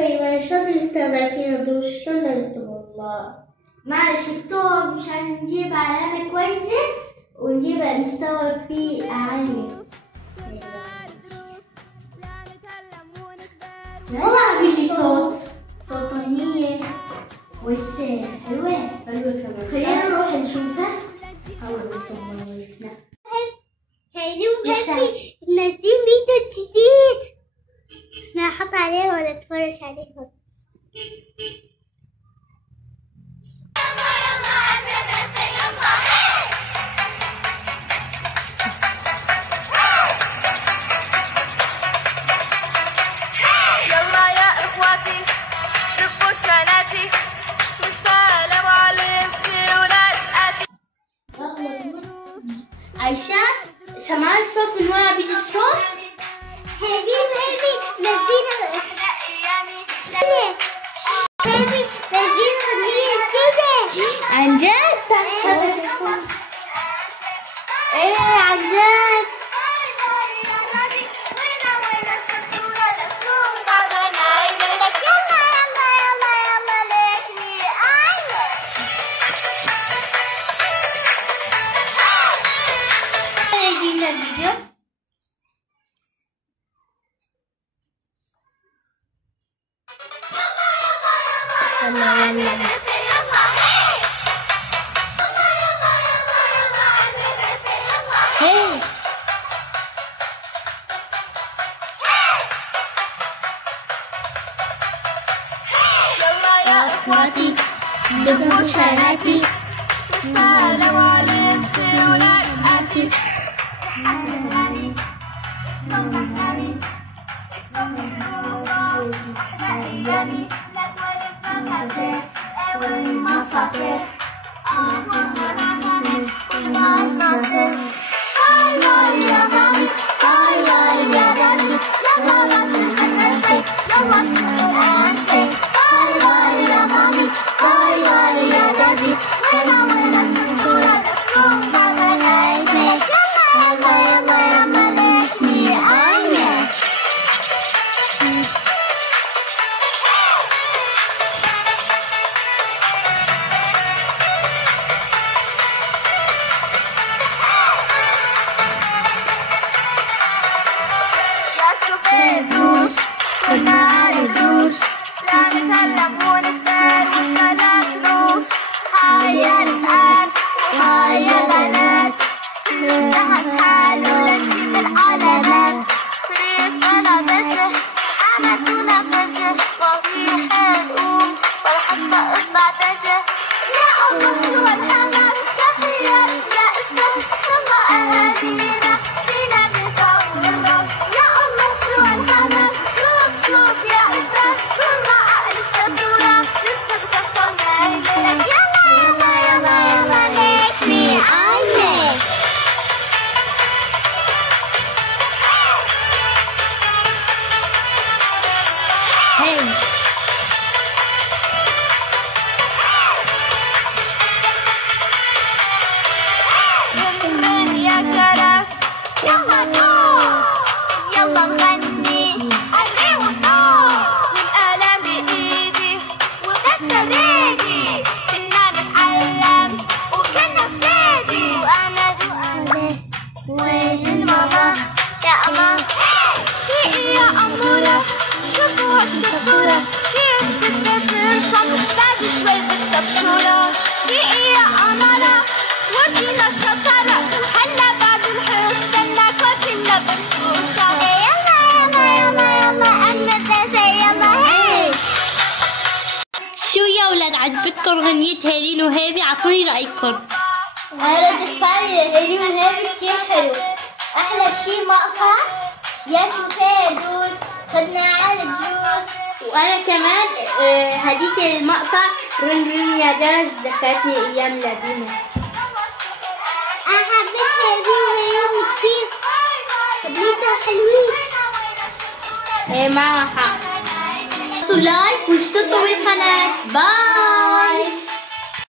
فإذا يشرب الاستاذ دوش شلون نكتب والله؟ معلش اكتب مشان نجيب علامة كويسة ونجيب مستوى فيه عالي. والله بيجي صوت أغنية ويسة حلوة كمان. خلينا نروح نشوفها. هيلو هيبي منزلين فيديو جديد. نحط عليه ولا نتفرج عليه؟ يلا يا اخواتي دبوا شاناتي والسلام عليكم ونسأتي. عايشات سمعت الصوت من وين بيجي الصوت؟ هيبي نزلين هيبي نزلين أغنية جديدة. عن جد؟ ايه عن جد. الفيديو هي يا اخواتي دبوا شاناتي والسلام عليكم ونسأتي. دوس كنا على دوس لا نتكلم ونتبارك ولا فلوس. هيا الآن وهيا البنات نجهز حاله لنجيب العلامات. بليز بلا بجه أنا دون بجه وفي حنقوم ولا حتى إصبع دجه. يا الله شو الحماس تحيات يا إسلام شما أهالينا فينا بنصور الراس. يا الله شو الحماس شوف يا إسلام كل ما أقل الشطورة لسه بتفضل ليلك. يلا make me Iron. هي من يا جرس يلا دوس يلا نغني أري ونطوس. والقلم بإيدي ودفتر ريدي كنا نتعلم وكنا فدادي. وأنا وللماما يا أما في إيه يا أمورة شوفوا هالشطورة كيف بدنا ترسم بعد شوي بالتبشورة. في إيه يا أمارة ودينا الشطارة هلا بعد الحصة كنا بالفوسة. يلا المدرسة يلا هي. شو يا ولاد عجبتكم أغنية هيلين وهيفي؟ عطوني رأيكم. أنا بدي أتفرج هيلين وهيفي كتير حلو. أحلى شي مقطع يا فردوس خدنا على الدروس. وأنا كمان هديك المقطع رن رن يا جرس ذكرتني أيام القديمة. أنا حبيت هيلين وهيفي كتير. أغنيتها حلوين. إيه معها حق. لايك واشتركوا بالقناة. باي.